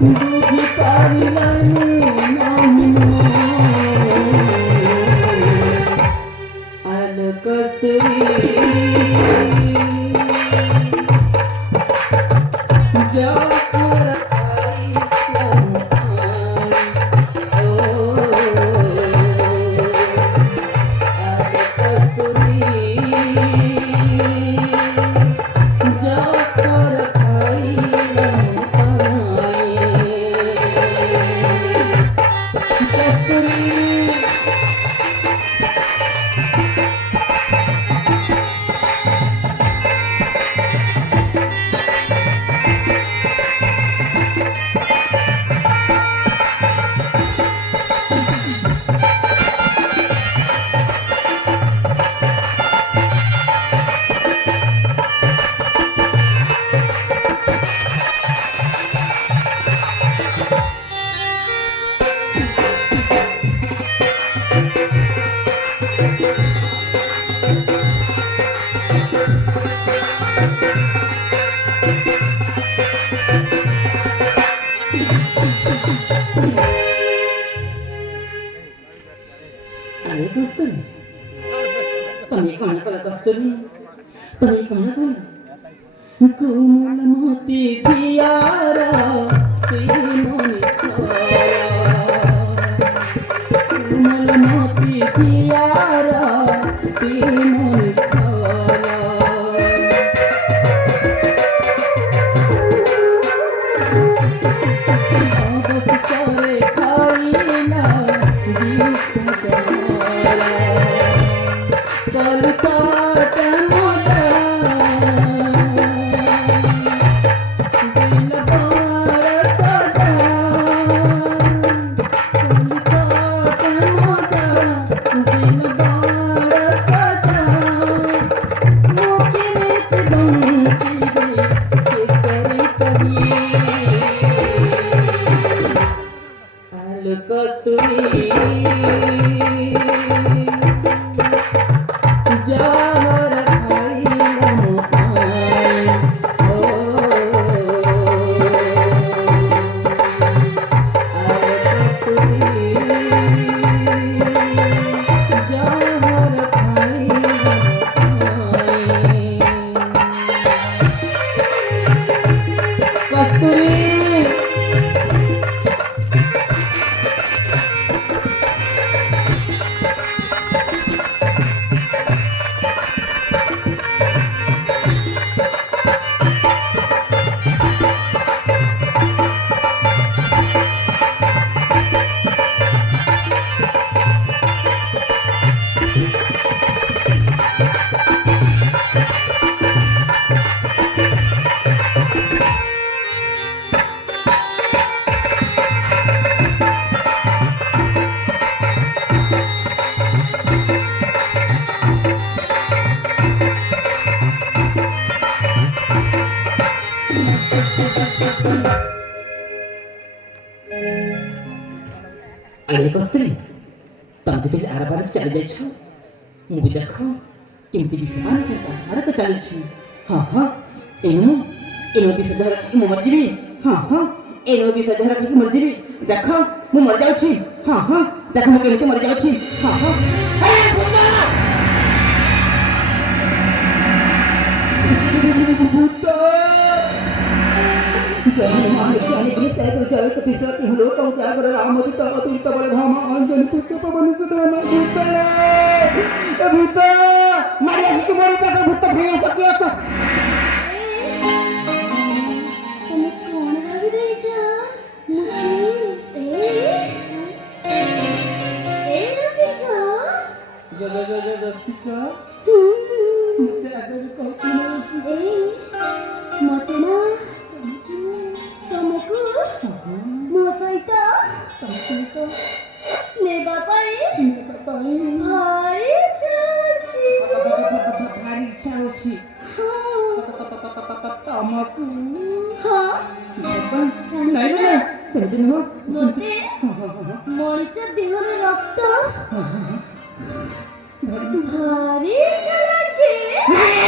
বুঝি পারিলাম Ayo Kasturi, tami kau nak kalau Kasturi, tami kau nak kalau Kumul moti tiara, pinoni chaya. Kumul moti tiara, pinoni chaya. Abas sore khaina, disco chamala. Kalta tamola. Kasturi jahar khailam ai अरे कस्तूरी तुम तो कभी आरा बार चले जाए छो मुझे देखो किमती बिस्वान के आरा तो चले छी हाँ हाँ एनो एनो भी सजा रखी मु मर जीवी हाँ हाँ एनो भी सजा रखी मर जीवी देखो मु मर जाऊ छी हाँ हाँ देखो मु केमती मर जाऊ छी हाँ हाँ ए भूता भूता जाने माने जाने के सैकड़ों जावे प्रतिशत के लोग कौन चाह कर राम जी तो तुम तो बड़े धाम अंजन पुत्र तो बन से ना भूता ए भूता मारिया जी तुम्हारे पे भूता भैया सके अच्छा तुम कौन भाग दे जा ए रसिका रसिका मते आगे कहती ना रसिका मते ना तुमको मो सहित नेबा पाई भारी इच्छा अछि तमकु हाँ नहीं नहीं सेदिन हो मते मଣିଷ ଦେହ